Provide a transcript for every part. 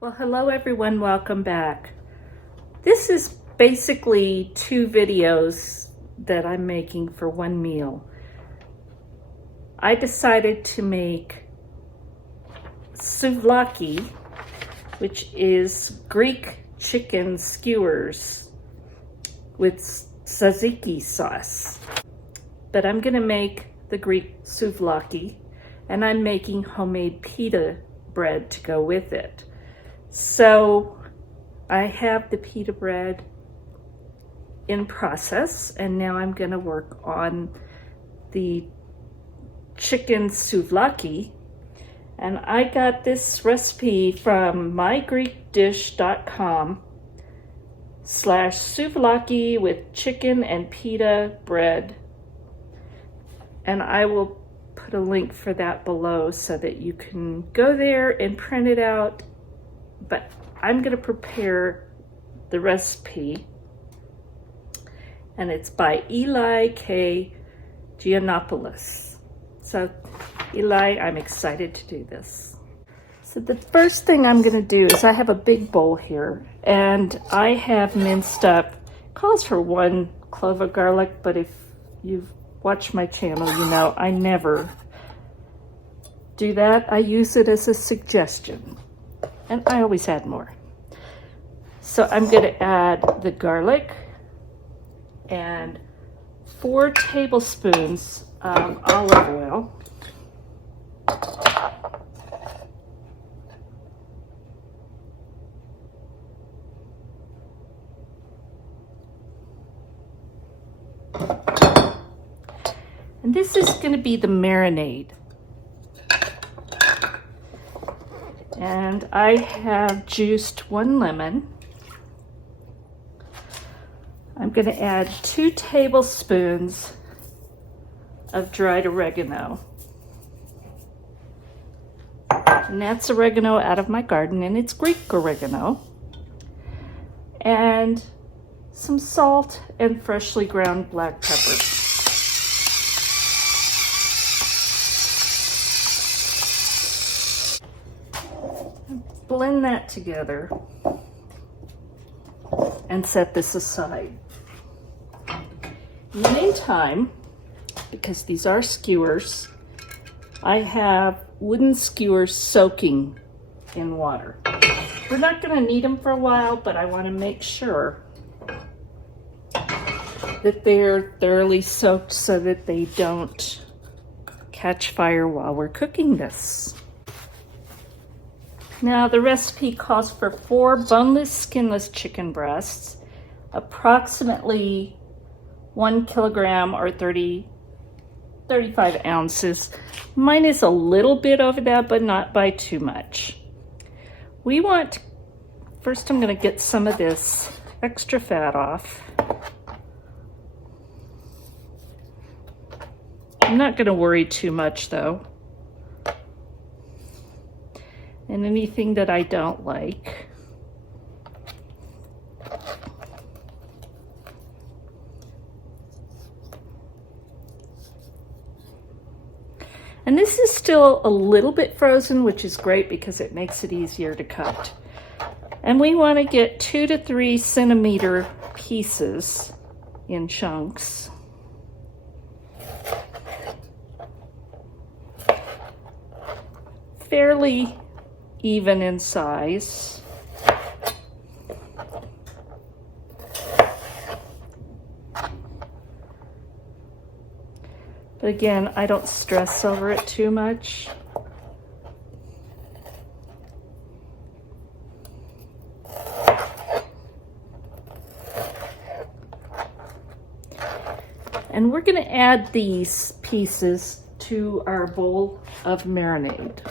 Well, hello everyone, welcome back. This is basically two videos that I'm making for one meal. I decided to make souvlaki, which is Greek chicken skewers with tzatziki sauce. But I'm gonna make the Greek souvlaki, and I'm making homemade pita bread to go with it. So I have the pita bread in process, and now I'm going to work on the chicken souvlaki. And I got this recipe from mygreekdish.com/souvlaki with chicken and pita bread. And I will put a link for that below so that you can go there and print it out. But I'm going to prepare the recipe, and it's by Eli K. Giannopoulos. So Eli, I'm excited to do this. So the first thing I'm going to do is I have a big bowl here, and I have minced up, calls for 1 clove of garlic, but if you've watched my channel, you know I never do that. I use it as a suggestion. And I always add more. So I'm going to add the garlic and 4 tablespoons of olive oil. And this is going to be the marinade. And I have juiced 1 lemon. I'm going to add 2 tablespoons of dried oregano. And that's oregano out of my garden, and it's Greek oregano. And some salt and freshly ground black pepper. Blend that together and set this aside. In the meantime, because these are skewers, I have wooden skewers soaking in water. We're not going to need them for a while, but I want to make sure that they're thoroughly soaked so that they don't catch fire while we're cooking this. Now, the recipe calls for 4 boneless, skinless chicken breasts, approximately 1 kilogram or 35 ounces. Mine is a little bit over that, but not by too much. First I'm going to get some of this extra fat off. I'm not going to worry too much though. And anything that I don't like. And this is still a little bit frozen, which is great because it makes it easier to cut. And we want to get 2 to 3 centimeter pieces in chunks. Fairly even in size. But again, I don't stress over it too much. And we're going to add these pieces to our bowl of marinade.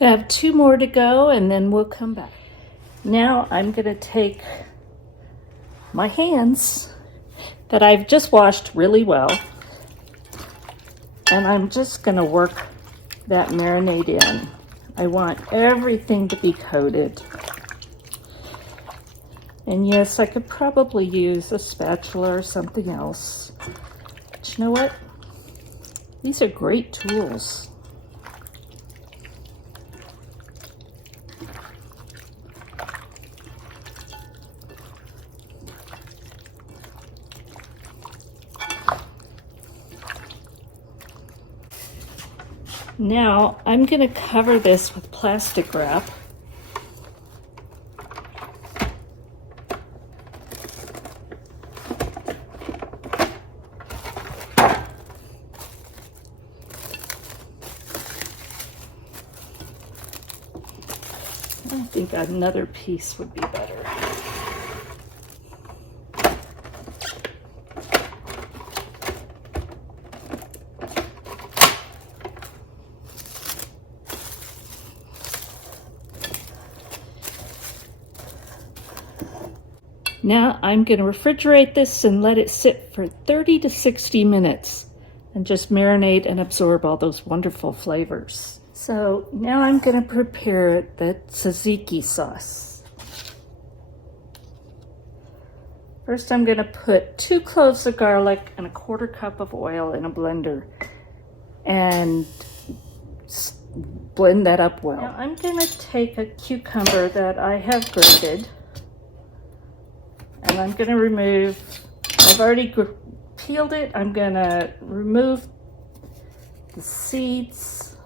I have 2 more to go and then we'll come back. Now I'm gonna take my hands that I've just washed really well, and I'm just gonna work that marinade in. I want everything to be coated. And yes, I could probably use a spatula or something else. But you know what? These are great tools. Now I'm going to cover this with plastic wrap. I think another piece would be better. Now I'm going to refrigerate this and let it sit for 30 to 60 minutes and just marinate and absorb all those wonderful flavors. So now I'm going to prepare the tzatziki sauce. First I'm going to put 2 cloves of garlic and a 1/4 cup of oil in a blender and blend that up well. Now I'm going to take a cucumber that I have grated. And I'm going to remove, I've already peeled it, I'm going to remove the seeds.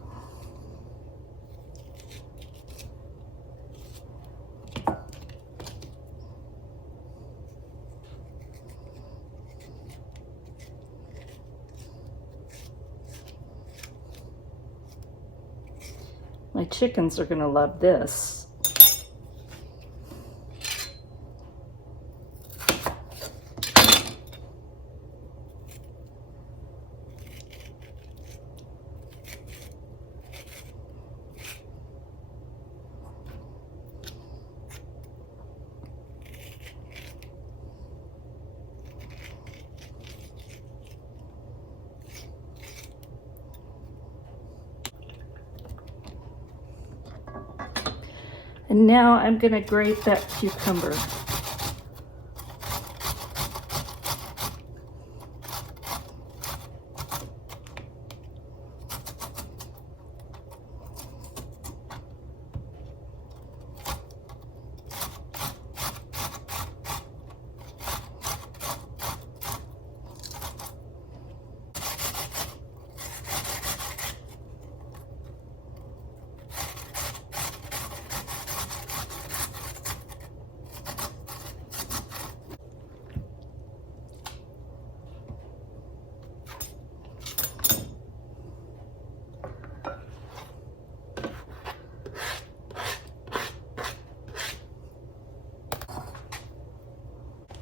My chickens are going to love this. And now I'm going to grate that cucumber.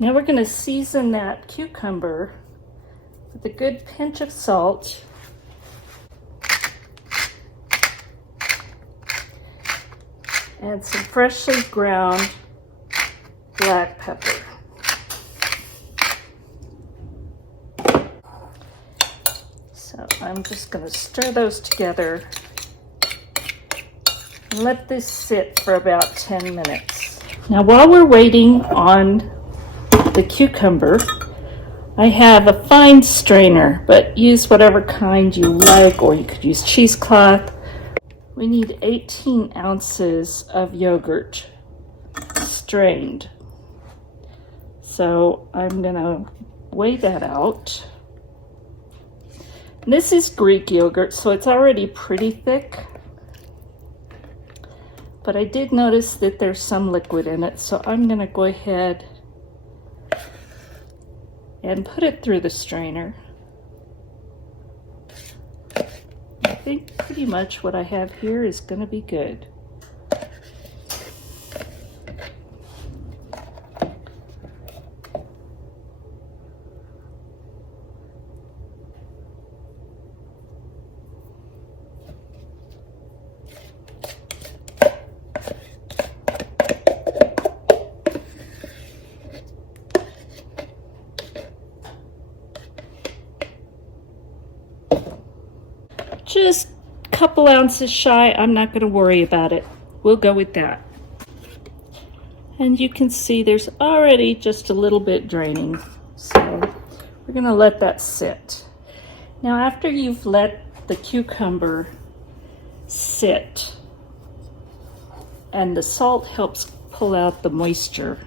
Now we're going to season that cucumber with a good pinch of salt, and some freshly ground black pepper. So I'm just going to stir those together and let this sit for about 10 minutes. Now while we're waiting on the cucumber, I have a fine strainer, but use whatever kind you like, or you could use cheesecloth. We need 18 ounces of yogurt strained. So I'm gonna weigh that out. And this is Greek yogurt, so it's already pretty thick. But I did notice that there's some liquid in it, so I'm gonna go ahead and put it through the strainer. I think pretty much what I have here is going to be good. just a couple ounces shy. I'm not going to worry about it. We'll go with that. And you can see there's already just a little bit draining. So we're going to let that sit. Now after you've let the cucumber sit, and the salt helps pull out the moisture,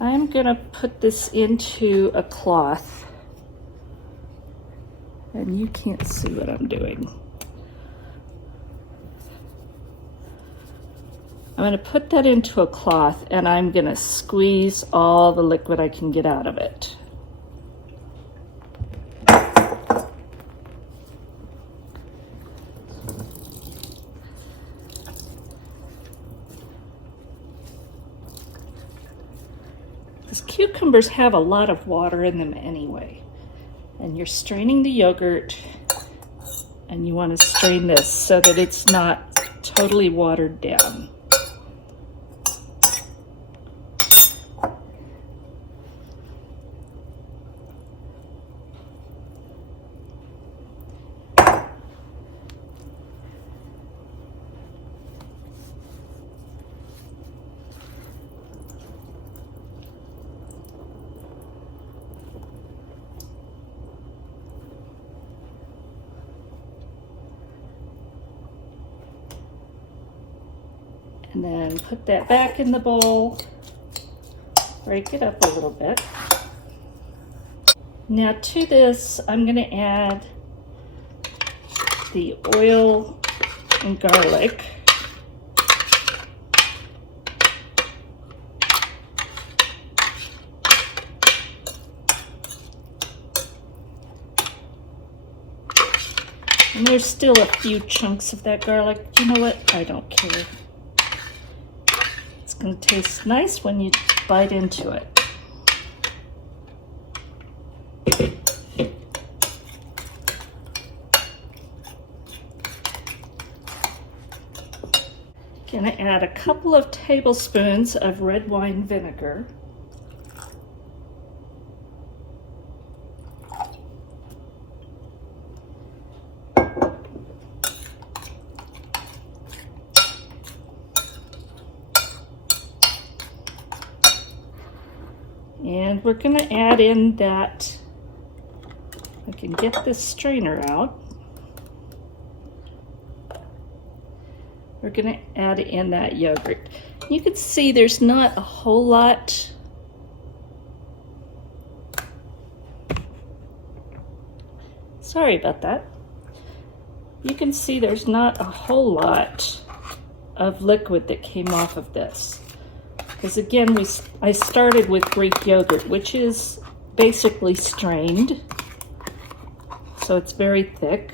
I'm gonna put this into a cloth, and you can't see what I'm doing. I'm gonna put that into a cloth, and I'm gonna squeeze all the liquid I can get out of it. Because cucumbers have a lot of water in them anyway. And you're straining the yogurt, and you want to strain this so that it's not totally watered down. And then put that back in the bowl, break it up a little bit. Now to this, I'm going to add the oil and garlic. And there's still a few chunks of that garlic. You know what? I don't care. It's going to taste nice when you bite into it. Going to add a couple of tablespoons of red wine vinegar. And we're going to add in that, I can get this strainer out. We're going to add in that yogurt. You can see there's not a whole lot. Sorry about that. You can see there's not a whole lot of liquid that came off of this. Because again, I started with Greek yogurt, which is basically strained, so it's very thick.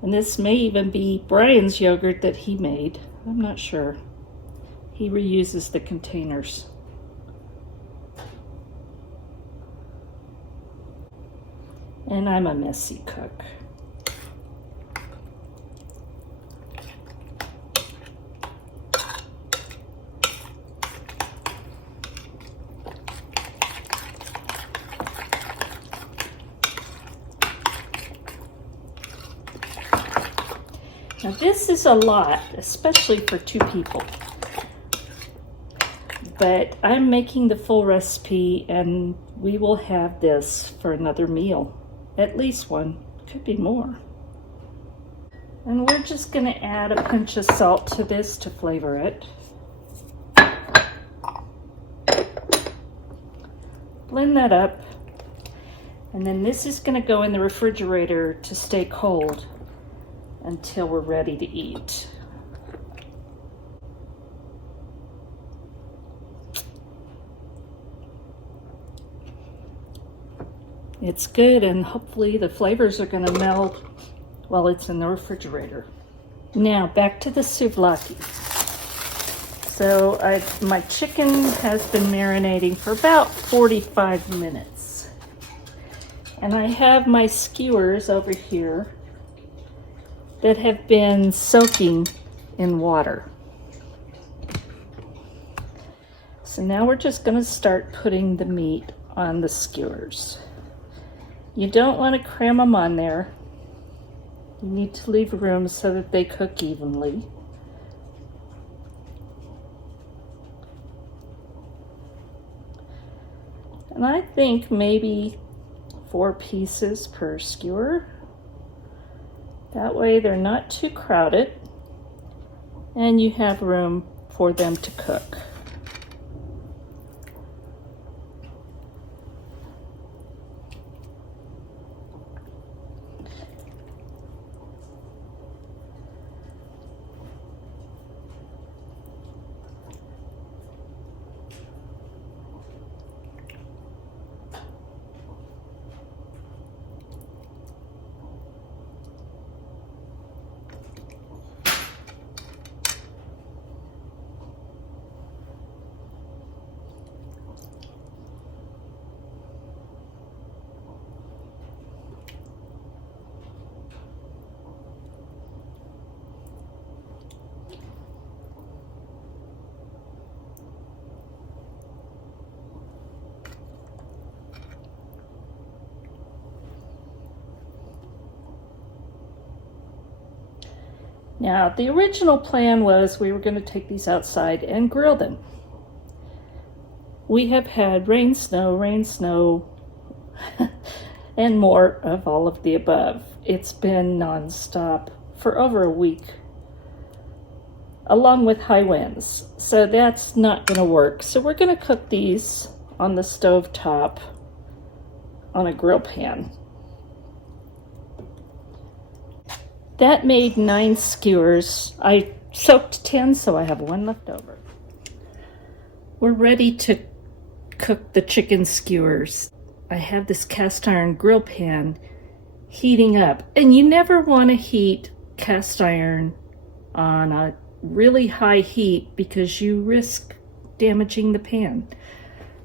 And this may even be Brian's yogurt that he made. I'm not sure. He reuses the containers. And I'm a messy cook. Now this is a lot, especially for 2 people. But I'm making the full recipe, and we will have this for another meal. At least one, could be more. And we're just gonna add a pinch of salt to this to flavor it. Blend that up. And then this is gonna go in the refrigerator to stay cold until we're ready to eat. It's good, and hopefully the flavors are going to melt while it's in the refrigerator. Now back to the souvlaki. So my chicken has been marinating for about 45 minutes. And I have my skewers over here that have been soaking in water. So now we're just going to start putting the meat on the skewers. You don't want to cram them on there. You need to leave room so that they cook evenly. And I think maybe 4 pieces per skewer. That way they're not too crowded and you have room for them to cook. Now, the original plan was we were going to take these outside and grill them. We have had rain, snow, and more of all of the above. It's been nonstop for over a week, along with high winds. So that's not going to work. So we're going to cook these on the stove top on a grill pan. That made 9 skewers. I soaked 10, so I have 1 left over. We're ready to cook the chicken skewers. I have this cast iron grill pan heating up, and you never want to heat cast iron on a really high heat because you risk damaging the pan,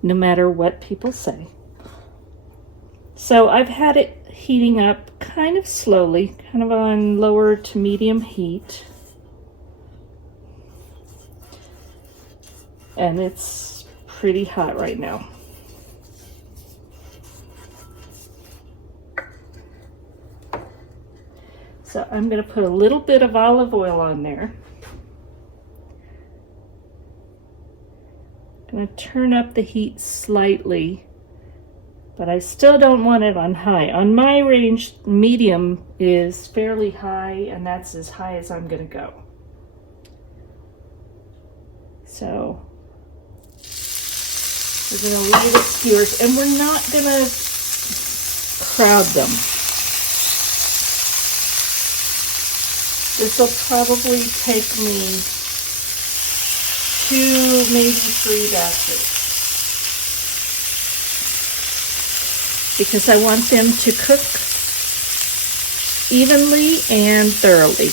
no matter what people say. So I've had it heating up kind of slowly, kind of on lower to medium heat. And it's pretty hot right now. So I'm going to put a little bit of olive oil on there. I'm going to turn up the heat slightly, but I still don't want it on high. On my range, medium is fairly high, and that's as high as I'm going to go. So we're going to leave the skewers, and we're not going to crowd them. This will probably take me 2, maybe 3 batches, because I want them to cook evenly and thoroughly.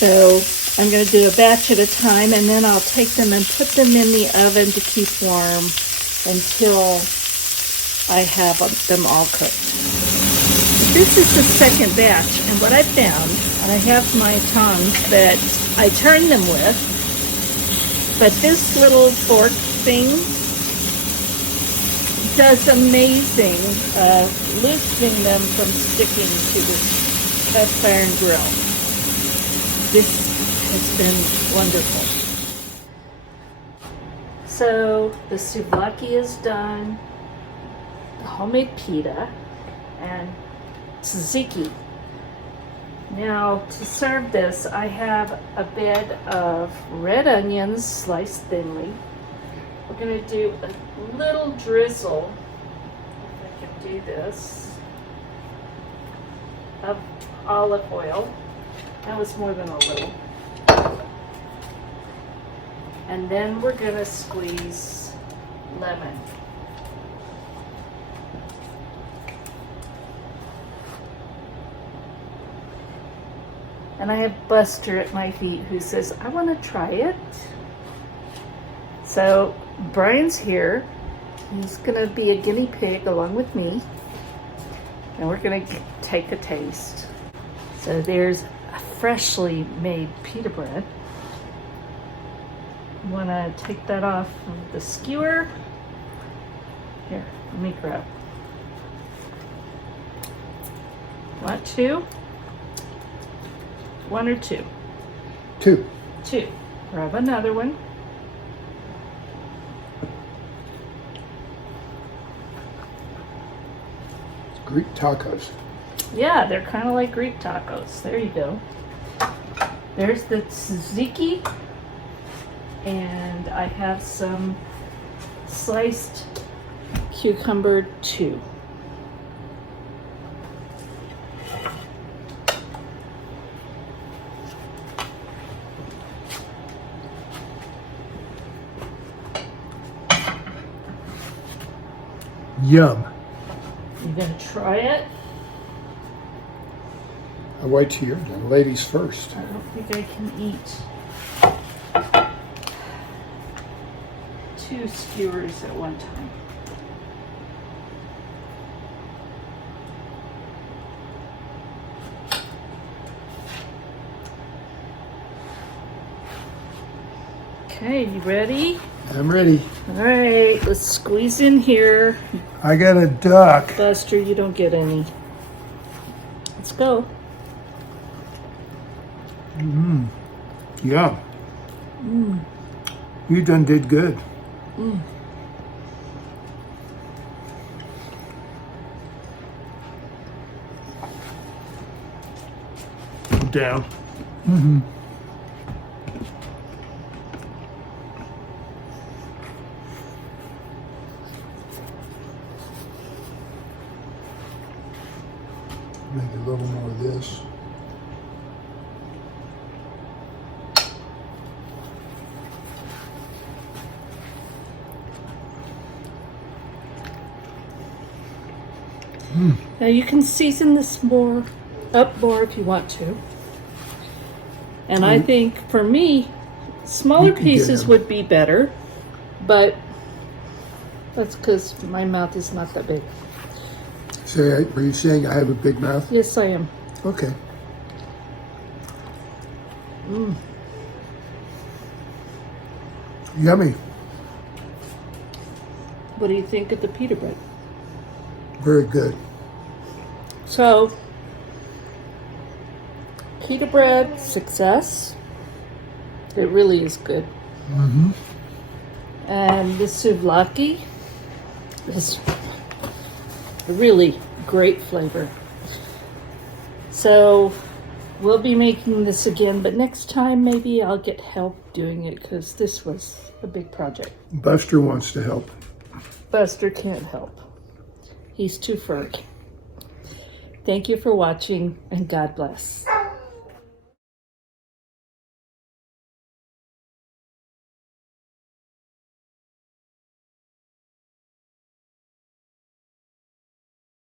So I'm going to do a batch at a time, and then I'll take them and put them in the oven to keep warm until I have them all cooked. This is the second batch, and what I found, and I have my tongs that I turn them with, but this little fork thing does amazing loosening them from sticking to the cast iron grill. This has been wonderful. So the souvlaki is done, the homemade pita, and tzatziki. Now to serve this, I have a bed of red onions sliced thinly. We're going to do a little drizzle, if I can do this, of olive oil. That was more than a little. And then we're going to squeeze lemon. And I have Buster at my feet who says, I want to try it. So Brian's here, He's gonna be a guinea pig along with me, and we're gonna take a taste. So there's a freshly made pita bread. You wanna take that off of the skewer. Here, let me grab. Want two? One or two? Two. Two. Grab another one. Greek tacos. Yeah, they're kind of like Greek tacos. There you go. There's the tzatziki, and I have some sliced cucumber too. Yum. You gonna try it? I'll wait till you're done. Ladies first. I don't think I can eat 2 skewers at one time. Okay, you ready? I'm ready. All right, let's squeeze in here. I got a duck. Buster, you don't get any. Let's go. Mmm. Yeah. You done did good. Down. Make a little more of this. Now you can season this up more if you want to. And I think for me, smaller pieces would be better, but that's because my mouth is not that big. Were you saying I have a big mouth? Yes, I am. Okay. Yummy. What do you think of the pita bread? Very good. So, pita bread, success. It really is good. And the souvlaki is really great flavor. So, we'll be making this again, but next time maybe I'll get help doing it because this was a big project. Buster wants to help. Buster can't help. He's too furry. Thank you for watching, and God bless.